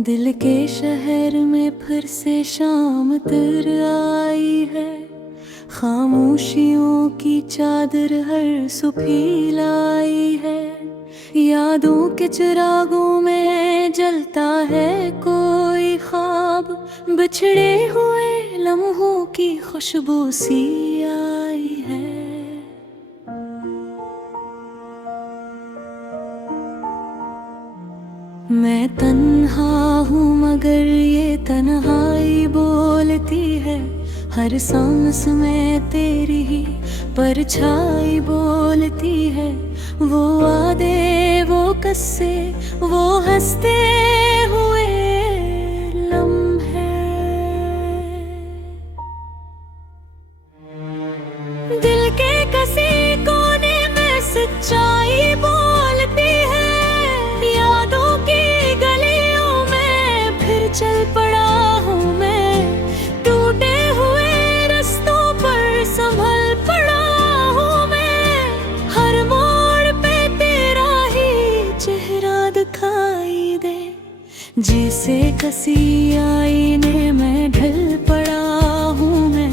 दिल के शहर में फिर से शाम तर आई है। खामोशियों की चादर हर सुबह लाई है। यादों के चिरागों में जलता है कोई ख्वाब। बिछड़े हुए लम्हों की खुशबू सी आई है। मैं तन्हा हूँ मगर ये तन्हाई बोलती है। हर सांस में तेरी ही परछाई बोलती है। वो वादे, वो कस्से, वो हंसते हुए लम्हे। दिल के किसी कोने में सच्चाई बोलती है। यादों की गलियों में फिर चल पड़ा हूँ मैं। टूटे हुए रास्तों पर संभल पड़ा हूँ मैं। हर मोड़ पे तेरा ही चेहरा दिखाई दे। जिसे कसी आईने में ढल पड़ा हूँ मैं।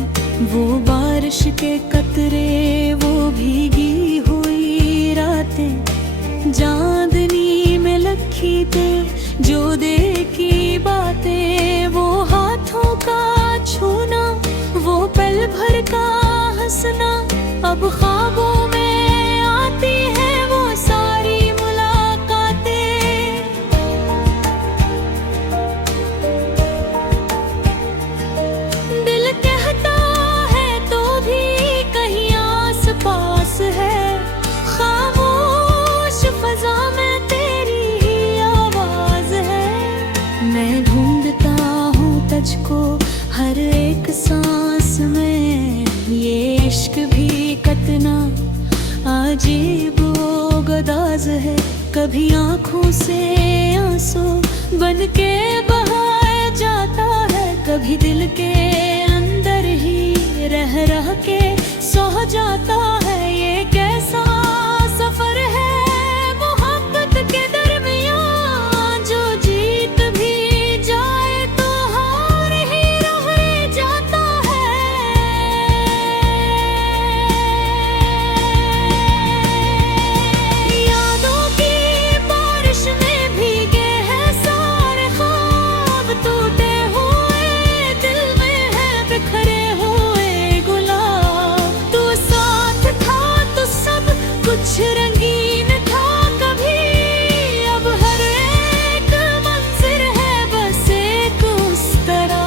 वो बारिश के कतरे, वो भीगी हुई रातें, चांदनी में लखी ते जो देखी बातें। वो हाथों का छूना, वो पल भर का हंसना। अब ख्वाबों में आती है वो सारी मुलाकातें। दिल कहता है तो भी कहीं आस पास है। खामोश फजा में तेरी ही आवाज है। मैं ढूंढता हूँ तुझको हर एक सांस में। ये इश्क भी कितना अजीब वो गदाज है। कभी आँखों से आंसू बन के बहाया जाता है। कभी दिल के अंदर ही रह रह के सो जाता है। ये कैसा सफर है मोहब्बत के दरमियां। जो जीत भी जाए तो हार ही रह जाता है। यादों की बारिश में भीगे हैं सारे ख्वाब। टूटे हुए दिल में है बिखरे हुए गुलाब। तू साथ था तो सब कुछ रंगीन था कभी। अब हर एक मंजिर है बस एक उस तरह।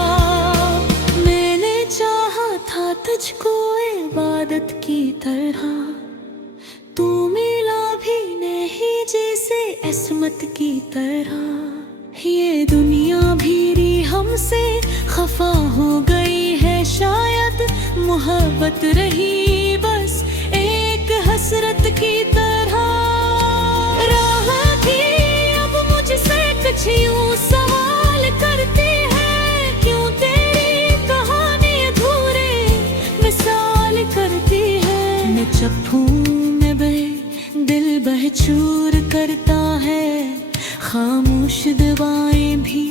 मैंने चाहा था तुझको इबादत की तरह। तू मिला भी नहीं जैसे इसमत की तरह। ये दुनिया भी हमसे खफा हो गई है शायद। मोहब्बत रही बस एक हसरत की तरह। राह भी अब मुझसे कुछ यूं सवाल करती है। क्यों तेरी कहानी अधूरे मिसाल करती है। मैं चप्पू में बहे दिल बहचूर करता है। खामोश दवाएं भी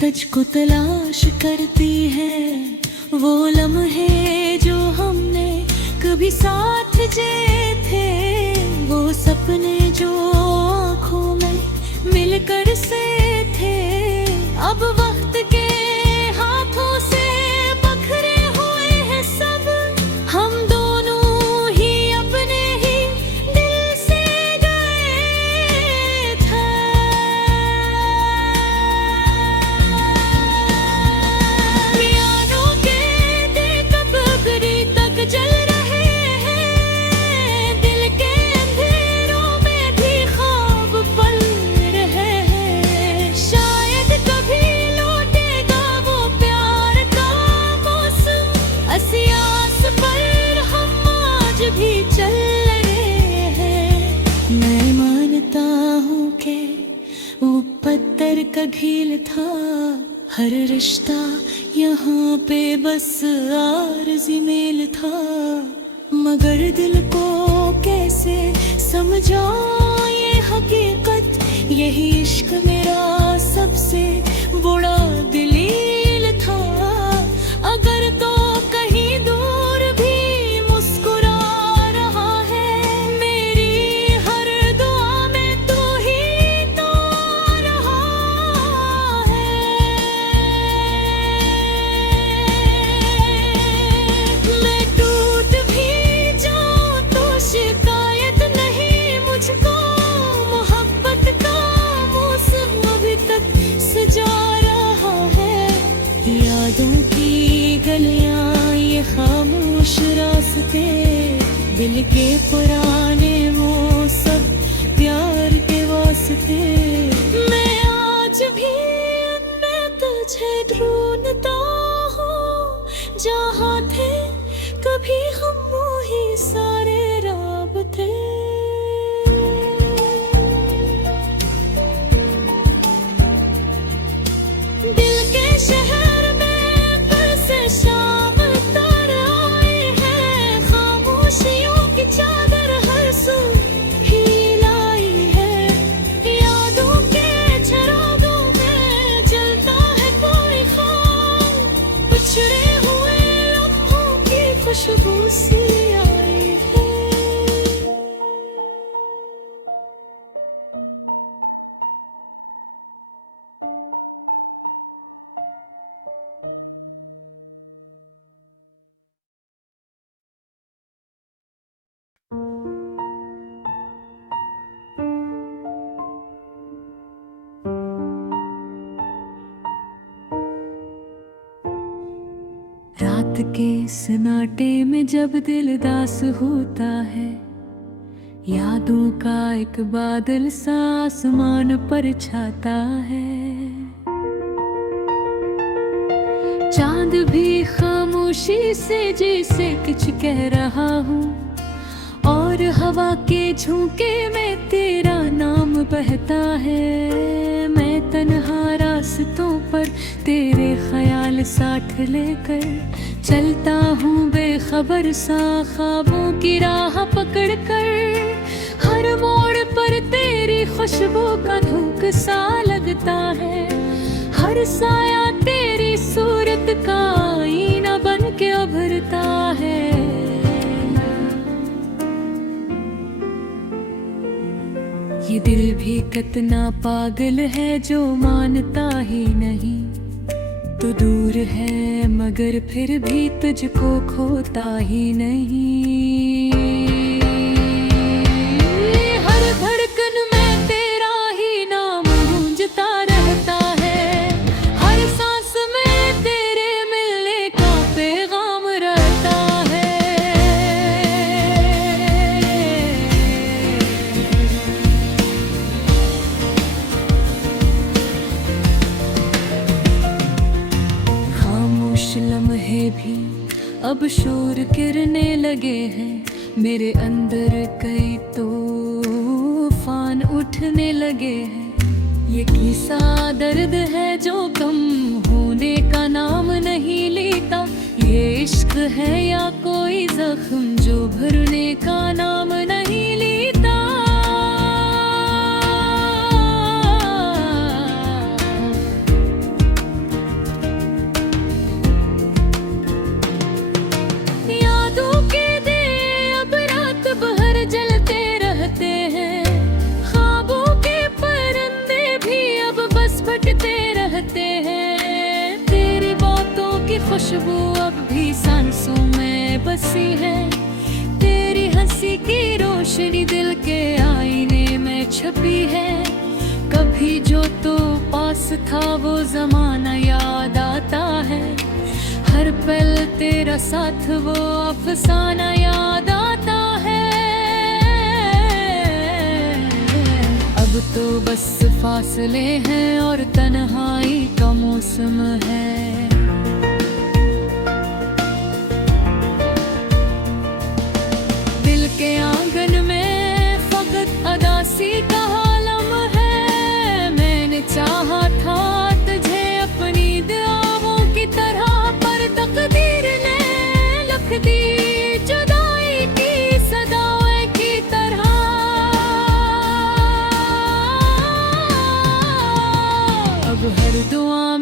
तुझको तलाश करती है। वो लम्हे जो हमने कभी साथ जे थे। वो सपने जो आँखों में मिलकर से थे। अब वक्त के हाथों से बखरे हुए हैं सब। हम दोनों ही अपने ही दिल से गए थे। पियानों के दे कब गरी तक जल रहे हैं। दिल के अंधेरों में भी ख्वाब पल रहे हैं। शायद कभी लौटेगा वो प्यार का मौसम। आस पर हम आज भी चल रहे हैं। मैं मानता हूँ कि वो पत्थर का ढील था। हर रिश्ता यहाँ पे बस आरज़ी मेल था। मगर दिल को कैसे समझाऊं ये हकीकत। यही इश्क मेरा सबसे बड़ा दिलील था। अगर तो कहीं दूर भी मुस्कुरा रहा है, मेरी हर दुआ में तू ही तो रहा है। मैं टूट भी जाऊं तो शिकायत नहीं मुझको, मोहब्बत का मौसम अभी तक सजा रहा है। यादों की गलियां ये खामोश रास्ते, दिल के पुराने वो सब प्यार के वास्ते। मैं आज भी उनमें तुझे ढूंढता हूँ, जहाँ थे कभी हम वही सारे राबते। दिल के शहर में फिर से शाम तर आई है, खामोशियों की चादर हर सू हिलाई है। यादों के चिरागों में जलता है कोई ख्वाब, उछड़े हुए लम्हों की खुशबू सी आई है। रात के सन्नाटे में जब दिल दास होता है, यादों का एक बादल सा आसमान पर छाता है। चांद भी खामोशी से जैसे कुछ कह रहा हूँ, और हवा के झोंके में तेरा नाम बहता है। मैं तन्हा रास्तों पर तेरे ख्याल साथ लेकर चलता हूँ बेखबर सा, ख्वाबों की राह पकड़ कर। हर मोड़ पर तेरी खुशबू का धूप सा लगता है, हर साया तेरी सूरत का आईना बन के उभरता है। ये दिल भी कितना पागल है जो मानता ही नहीं, तो दूर है मगर फिर भी तुझको खोता ही नहीं। हर धड़कन में तेरा ही नाम गूंजता रहता है, हर सांस में तेरे मिलने का पैगाम रहता है। लम्हे भी अब शोर गिरने लगे हैं, मेरे अंदर कई तूफान उठने लगे हैं। ये कैसा दर्द है जो कम होने का नाम नहीं लेता, ये इश्क है या कोई जख्म जो भरने का नाम नहीं लेता। भटकते रहते हैं, तेरी बातों की खुशबू अब भी सांसों में बसी है। तेरी हंसी की रोशनी दिल के आईने में छपी है। कभी जो तो पास था वो जमाना याद आता है, हर पल तेरा साथ वो अफसाना याद आता है। अब तो बस फासले हैं और तन्हाई का मौसम है। दिल के आंगन में फकत अदासी का आलम है। मैंने चाहा था तुझे अपनी दुआओं की तरह, पर तकदीर ने लिख दी जुदाई की सदाएं की तरह। अब हर दुआ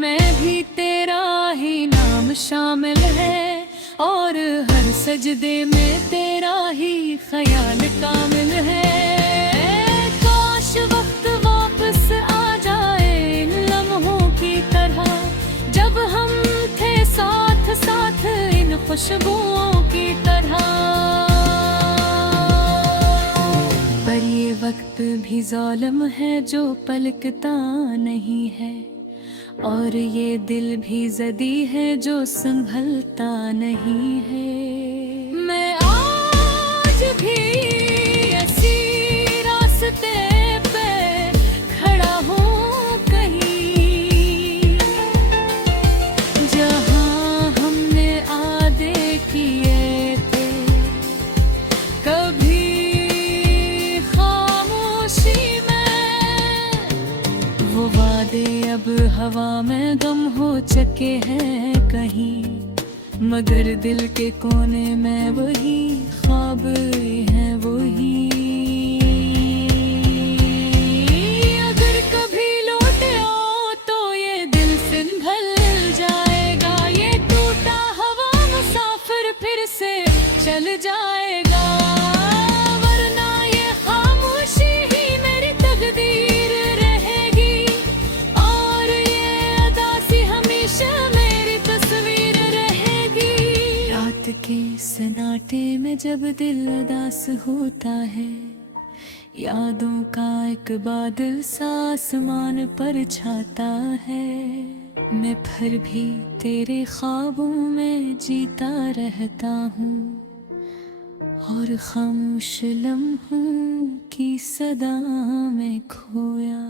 शामिल है, और हर सजदे में तेरा ही ख्याल कामिल है। काश वक्त वापस आ जाए इन लम्हों की तरह, जब हम थे साथ साथ इन खुशबुओं की तरह। पर ये वक्त भी ज़ालिम है जो पलकता नहीं है, और ये दिल भी ज़दी है जो संभलता नहीं है। मैं आज भी ऐसी रास्ते पे खड़ा हूँ कहीं, जहाँ हमने आदे किए थे कभी खामोशी में। वो वादे अब हवा में गम हो चुके हैं कहीं, मगर दिल के कोने में वही ख्वाब है वही। अगर कभी लौट आओ तो ये दिल संभल जाएगा, ये टूटा हवा मुसाफिर फिर से चल जाएगा। वरना ये खामोशी ही मेरी तकदीर रहेगी, और ये अदासी हमेशा मेरी तस्वीर रहेगी। रात के सन्नाटे में जब दिल उदास होता है, यादों का एक बादल सा आसमान पर छाता है। मैं फिर भी तेरे ख्वाबों में जीता रहता हूँ, और खामोश लम्हों की सदा में खोया।